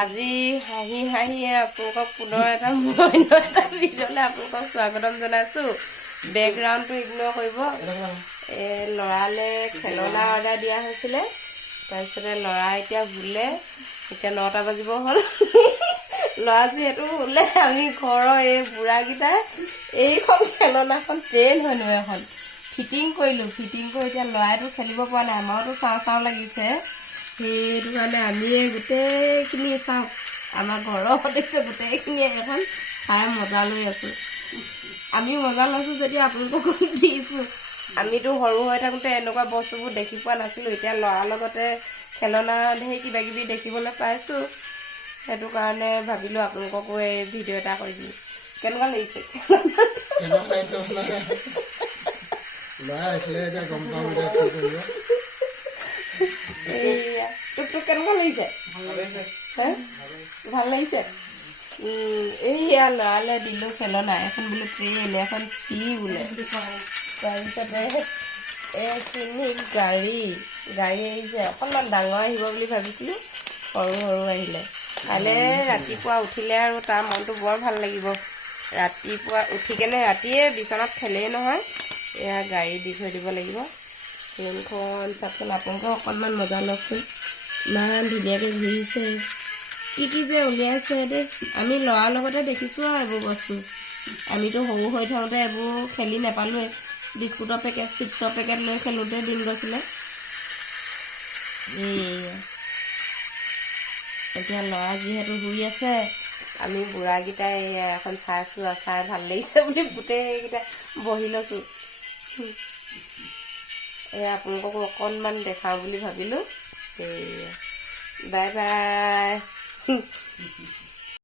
আজি হাঁহি হাঁহি আপোনালোকক পুনৰ এটা অন্য এটা ভিডিঅ'লৈ আপোনালোকক স্বাগতম জনাইছোঁ। বেকগ্ৰাউণ্ডটো ইগন'ৰ কৰিব। ল'ৰালৈ খেলনা অৰ্ডাৰ দিয়া হৈছিলে, তাৰপিছতে ল'ৰা এতিয়া শুলে। এতিয়া 9টা বাজিব হ'ল। ল'ৰা যিহেতু শুলে, আমি ঘৰৰ এই বুঢ়াকেইটাই এইখন খেলনাখন ট্ৰেইন হয়নো এখন ফিটিং কৰিলোঁ। ফিটিং কৰি এতিয়া ল'ৰাইতো খেলিব পৰা নাই, আমাৰতো চাওঁ চাওঁ লাগিছে। সেইটো কাৰণে আমি গোটেইখিনি চাওক, আমাৰ ঘৰৰ সদস্য গোটেইখিনিয়ে এখন চাই মজা লৈ আছোঁ। আমি মজা লৈছোঁ যদি আপোনালোককো দিছোঁ। আমিতো সৰু হৈ থাকোঁতে এনেকুৱা বস্তুবোৰ দেখি পোৱা নাছিলোঁ। এতিয়া ল'ৰাৰ লগতে খেলনা ধেৰ কিবা কিবি দেখিবলৈ পাইছোঁ। সেইটো কাৰণে ভাবিলোঁ আপোনালোককো এই ভিডিঅ' এটা কৰি দিলোঁ। কেনেকুৱা লাগিছে? এইয়া তোক কেনেকুৱা লাগিছে? ভাল লাগিছে। এইয়া ল'ৰালৈ দিলোঁ খেলনা এখন, বোলে ট্ৰেইন, এখন চি বোলে। তাৰপিছতে গাড়ী আহিছে। অকণমান ডাঙৰ আহিব বুলি ভাবিছিলোঁ, সৰু সৰু আহিলে। কাইলৈ ৰাতিপুৱা উঠিলে আৰু তাৰ মনটো বৰ ভাল লাগিব। ৰাতিপুৱা উঠি কেনে ৰাতিয়ে বিচনাত খেলেই নহয়, এয়া গাড়ী দি থৈ দিব লাগিব। ট্ৰেইনখন চাওকচোন, আপোনালোকে অকণমান মজা লওকচোন। ইমান ধুনীয়াকৈ ঘূৰিছে, কি যে উলিয়াইছে দেই। আমি ল'ৰাৰ লগতে দেখিছোঁ আৰু এইবোৰ বস্তু। আমিতো সৰু হৈ থাকোঁতে এইবোৰ খেলি নাপালোৱে। বিস্কুটৰ পেকেট, চিপছৰ পেকেট লৈ খেলোঁতে দিন গৈছিলে। এতিয়া ল'ৰা যিহেতু শুই আছে, আমি বুঢ়াকেইটাই এখন চাইছোঁ আৰু চাই ভাল লাগিছে বুলি গোটেইকেইটা বহি লৈছোঁ। এয়া আপোনালোককো অকণমান দেখাওঁ বুলি ভাবিলোঁ। Bye bye.